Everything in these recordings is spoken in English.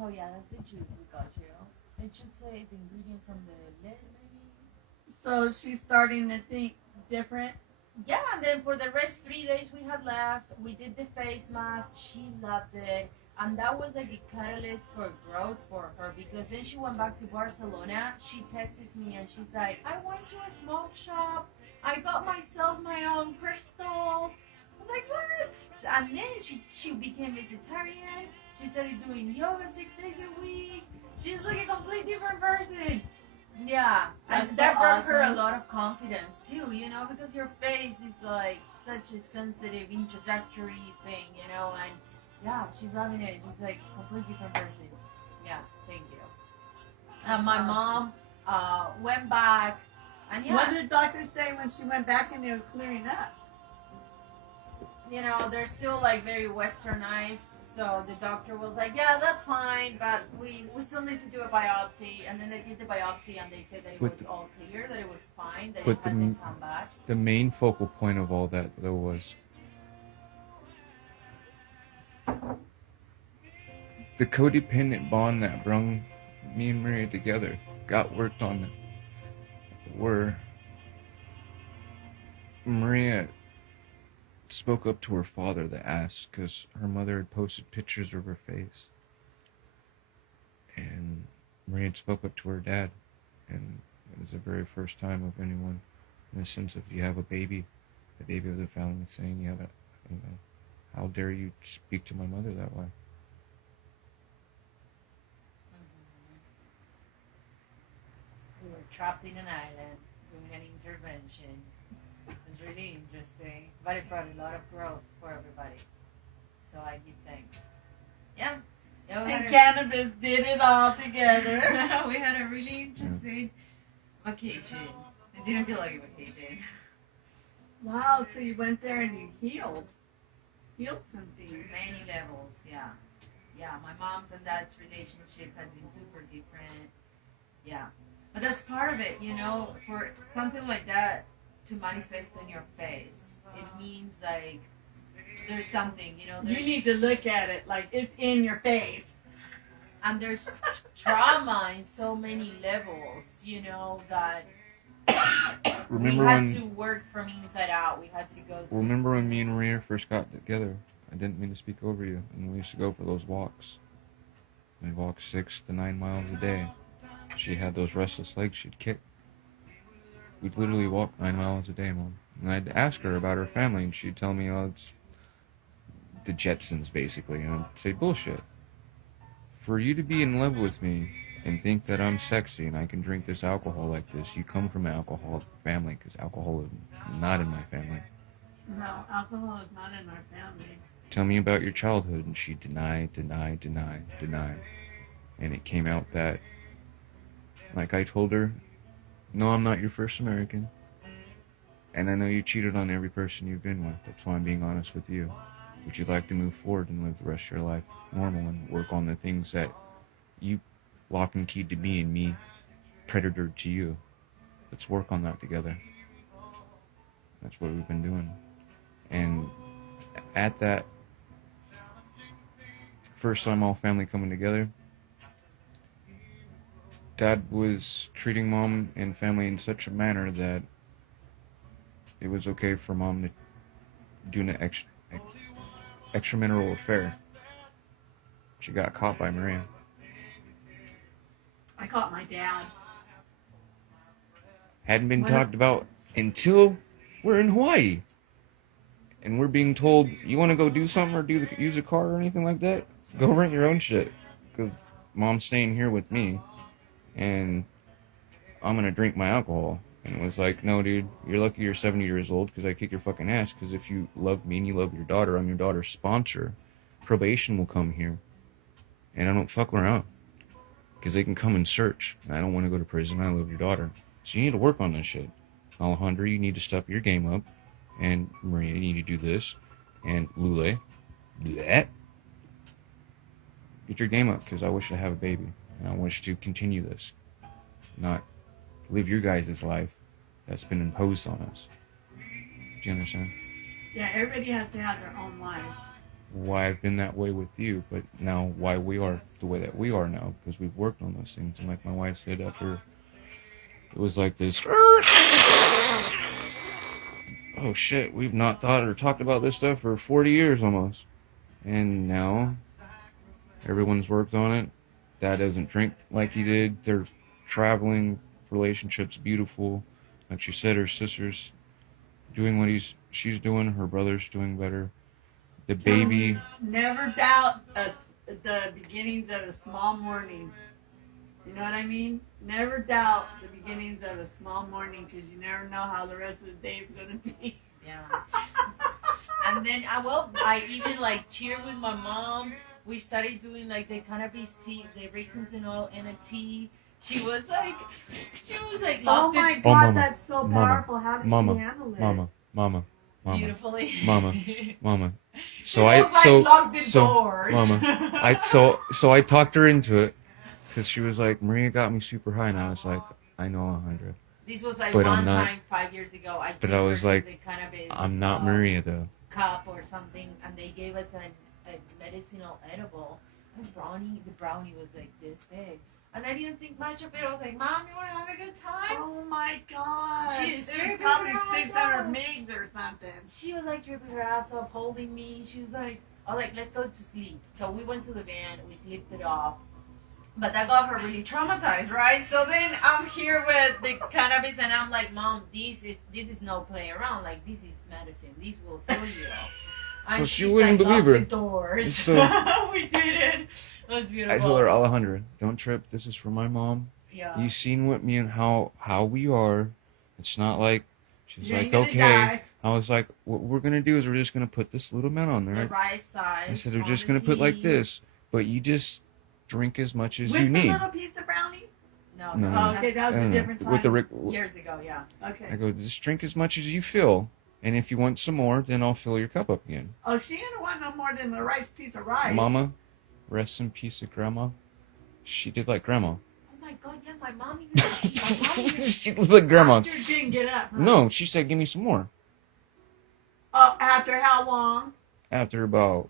Oh yeah, that's the juice we got you. It should say the ingredients on the lid, maybe. So she's starting to think different. Yeah, and then for the rest 3 days we had left, we did the face mask. She loved it, and that was like a catalyst for growth for her because then she went back to Barcelona. She texts me and she's like, "I went to a smoke shop. I got myself my own crystals." I'm like, "What?" And then she became vegetarian. She started doing yoga 6 days a week. She's like a complete different person. Yeah, and That's that so brought her a awesome. lot of confidence too, because your face is like such a sensitive introductory thing, and yeah, she's loving it. She's like a completely different person. Yeah, thank you. My mom went back, and What yeah, did the doctor say when she went back and they were clearing up? they're still like very westernized. So the doctor was like, "Yeah, that's fine, but we still need to do a biopsy." And then they did the biopsy, and they said that it was all clear, that it was fine, that it hasn't come back. The main focal point of all that, though, was the codependent bond that brung me and Maria together got worked on. Where Maria spoke up to her father to ask because her mother had posted pictures of her face, and Maria had spoke up to her dad, and it was the very first time of anyone, in the sense of you have a baby, the baby of the family, saying you have a, how dare you speak to my mother that way? We were trapped in an island doing an intervention. It was really interesting, but it brought a lot of growth for everybody. So I give thanks. Yeah. And cannabis did it all together. We had a really interesting vacation. It didn't feel like a vacation. Wow, so you went there and you healed something. Many levels, yeah. Yeah, my mom's and dad's relationship has been super different. Yeah. But that's part of it, for something like that to manifest on your face. It means like there's something, You need to look at it like it's in your face. And there's trauma in so many levels, that Remember we had when to work from inside out. We had to go to Remember when me and Maria first got together? I didn't mean to speak over you, and we used to go for those walks. We'd walk 6 to 9 miles a day. She had those restless legs she'd kick. We'd literally walk 9 miles a day, Mom. And I'd ask her about her family, and she'd tell me, oh, it's the Jetsons, basically. And I'd say, bullshit. For you to be in love with me and think that I'm sexy and I can drink this alcohol like this, you come from an alcoholic family, because alcohol is not in my family. No, alcohol is not in our family. Tell me about your childhood. And she denied. And it came out that, like I told her, no, I'm not your first American. And I know you cheated on every person you've been with. That's why I'm being honest with you. Would you like to move forward and live the rest of your life normal and work on the things that you lock and keyed to me and me predator to you? Let's work on that together. That's what we've been doing. And at that first time all family coming together, Dad was treating Mom and family in such a manner that it was okay for Mom to do an extramarital affair. She got caught by Maria. I caught my dad. Hadn't been talked about until we're in Hawaii. And we're being told, you want to go do something or use a car or anything like that? Go rent your own shit. Because Mom's staying here with me. And I'm going to drink my alcohol. And it was like, no, dude, you're lucky you're 70 years old because I kick your fucking ass. Because if you love me and you love your daughter, I'm your daughter's sponsor. Probation will come here. And I don't fuck around. Because they can come and search. And I don't want to go to prison. I love your daughter. So you need to work on this shit. Alejandro, you need to step your game up. And Maria, you need to do this. And Lule, do that. Get your game up, because I wish to have a baby. And I wish to continue this. Not live your guys' life that's been imposed on us. Do you understand? Yeah, everybody has to have their own lives. why I've been that way with you, but now why we are the way that we are now, because we've worked on those things. And like my wife said, after it was like this, oh shit, we've not thought or talked about this stuff for 40 years almost. And now everyone's worked on it. Dad doesn't drink like he did. They're traveling, relationships beautiful. Like she said, her sister's doing what she's doing. Her brother's doing better. The baby. Never doubt the beginnings of a small morning. You know what I mean? Never doubt the beginnings of a small morning, because you never know how the rest of the day is going to be. Yeah. And then I even like cheered with my mom. We started doing like the cannabis tea, the raisins and oil in a tea. She was like Oh my God, Mama, that's so Mama, powerful. How did Mama, she handle it? Mama. beautifully. Mama. She locked the doors. Mama, I talked her into it, because she was like, Maria got me super high, and I was like, I know 100. This was like But one I'm not- time 5 years ago. But I was took her like, to the cannabis, I'm not Maria though. cup or something, and they gave us a medicinal edible. And the brownie was like this big. And I didn't think much of it. I was like, Mom, you want to have a good time? Oh my God. She's There's tripping probably her ass 600 out. migs or something. She was like tripping her ass up, holding me. She was like, I was like, let's go to sleep. So we went to the van, we slept it off. But that got her really traumatized, right? So then I'm here with the cannabis, and I'm like, Mom, this is no play around. Like, this is medicine. This will kill you. And So she she's wouldn't like, believe lock her. the doors. So- we did it. It was beautiful. I told her, Alejandra, don't trip. This is for my mom. Yeah. You seen what me and how we are. It's not like she's You ain't like, gonna okay. die. I was like, what we're gonna do is we're just gonna put this little amount on The there. right size. I said we're on just the gonna put like tea. this, but you just drink as much as With you the need. little piece of brownie? No, No. Oh, okay, that was a And different time. with the years ago, yeah. Okay. I go, just drink as much as you feel, and if you want some more, then I'll fill your cup up again. Oh, she didn't want no more than a piece of rice. Mama, rest in peace of Grandma. She did like Grandma. Oh my God, yeah, my mom even. She looked like Grandma. After she didn't get up. Huh? No, she said, give me some more. Oh, after how long? After about,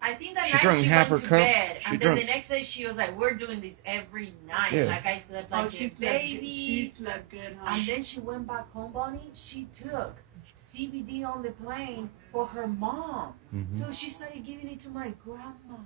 I think that She night drank she half went her to cup. bed, She and drank- then the next day she was like, "We're doing this every night." Yeah. Like I slept Oh, like she a slept good. baby. She slept good, huh? And then she went back home, Bonnie. She took CBD on the plane for her mom. mhm. So she started giving it to my grandma.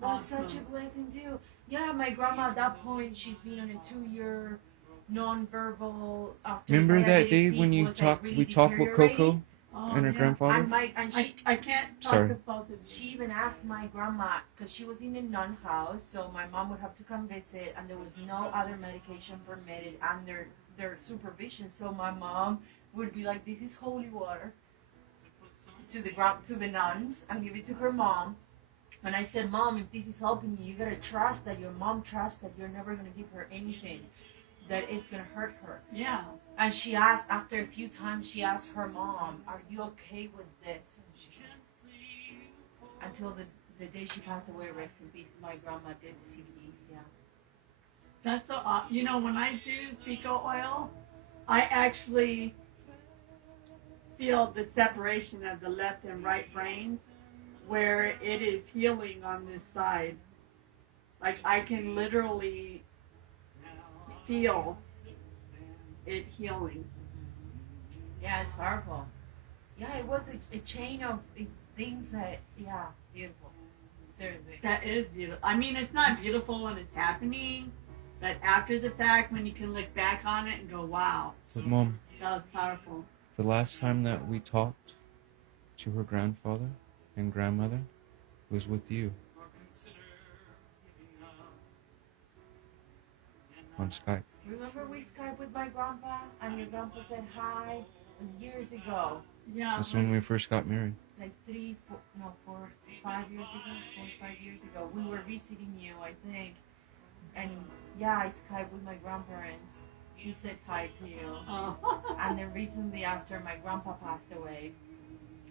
That was such a Awesome. blessing too. Yeah, my grandma at that point, she's been on a 2-year non-verbal. After Remember that diabetic day peak when you was, like, really we talked with deteriorating. Coco Oh, and her yeah. grandfather? I can't talk Sorry. to both of you. She even asked my grandma, because she was in a nun house, so my mom would have to come visit, and there was no other medication permitted under their supervision. So my mom would be like, "This is holy water," to the nuns, and give it to her mom. And I said, "Mom, if this is helping you, you gotta trust that your mom trusts that you're never gonna give her anything that it's gonna hurt her." Yeah. And she asked, after a few times, she asked her mom, "Are you okay with this?" And she said, until the day she passed away, rest in peace, my grandma did the CBDs, yeah. That's so you know, when I do Pico oil, I actually feel the separation of the left and right brain, where it is healing on this side. Like, I can literally feel it healing. Yeah, it's powerful. Yeah, it was a chain of things that, yeah, beautiful. Seriously. That is beautiful. I mean, it's not beautiful when it's happening, but after the fact, when you can look back on it and go, wow, So, Mom, that was powerful. the last time that we talked to her grandfather and grandmother was with you. On Skype. Remember we Skyped with my grandpa, and your grandpa said hi? It was years ago. Yeah. That's when we first got married. Like 5 years ago, 4 5 years ago. We were visiting you, I think. And yeah, I Skyped with my grandparents. He said hi to you. Oh. And then recently, after my grandpa passed away,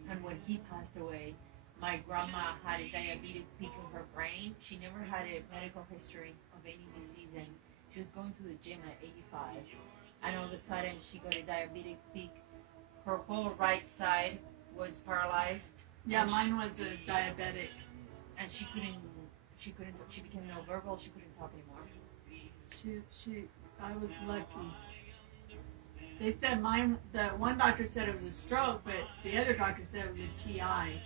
and when he passed away, my grandma had a diabetic peak in her brain. She never had a medical history of any disease, and she was going to the gym at 85. And all of a sudden, she got a diabetic peak her whole right side was paralyzed. Yeah, And mine was a diabetic. and she became no verbal. She couldn't talk anymore. I was lucky. They said mine, the one doctor said it was a stroke, but the other doctor said it was a TIA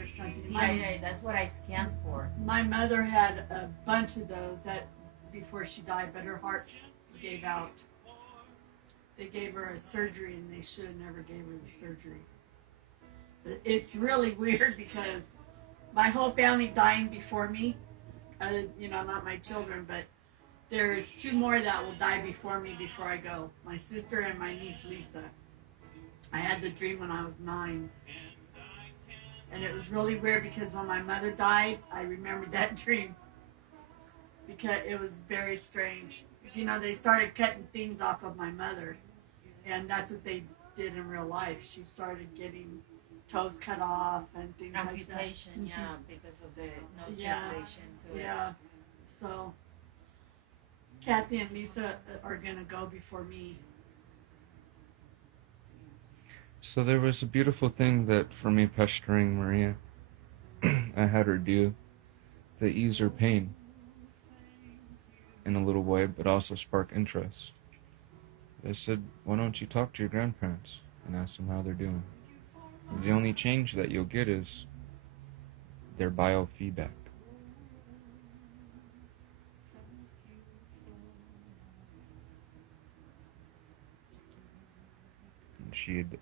or something. TIA, that's what I scanned for. My mother had a bunch of those before she died, but her heart gave out. They gave her a surgery, and they should have never gave her the surgery. But it's really weird because my whole family dying before me, not my children, but there's 2 more that will die before me before I go. My sister and my niece Lisa. I had the dream when I was 9. And it was really weird because when my mother died, I remembered that dream. Because it was very strange. They started cutting things off of my mother. And that's what they did in real life. She started getting toes cut off and things like that. Amputation, yeah, because of the no circulation to it. Yeah. So Kathy and Lisa are going to go before me. So there was a beautiful thing that, for me pestering Maria, I had her do that ease her pain in a little way, but also spark interest. I said, why don't you talk to your grandparents and ask them how they're doing? The only change that you'll get is their biofeedback. And she had...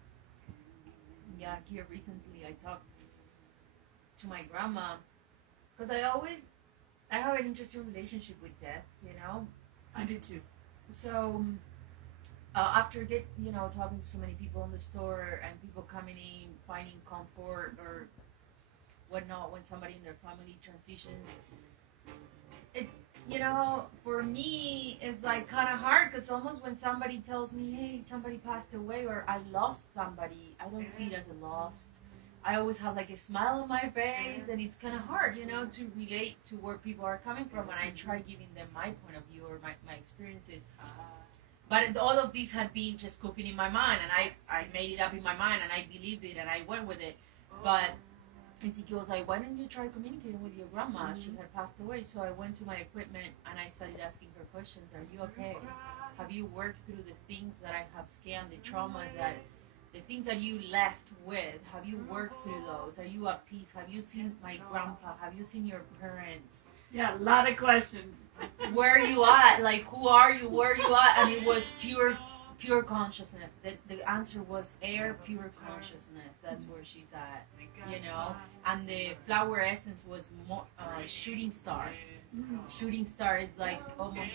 Yeah, here recently I talked to my grandma because I have an interesting relationship with death, I do too. So after talking to so many people in the store and people coming in, finding comfort or whatnot when somebody in their family transitions, for me it's like kind of hard because almost when somebody tells me, hey, somebody passed away or I lost somebody, I don't see it as a loss. I always have like a smile on my face, and it's kind of hard, to relate to where people are coming from, and I try giving them my point of view or my experiences. But all of these had been just cooking in my mind, and I made it up in my mind, and I believed it, and I went with it. But Ezekiel was like, why don't you try communicating with your grandma? She had passed away. So I went to my equipment, and I started asking her questions. Are you okay? Have you worked through the things that I have scanned, the traumas the things that you left with? Have you worked through those? Are you at peace? Have you seen my grandpa? Have you seen your parents? Yeah, a lot of questions. Where are you at? Like, who are you? Where are you at? And it was pure consciousness. The answer was air, pure consciousness. That's where she's at, And the flower essence was more, shooting star. Shooting star is like almost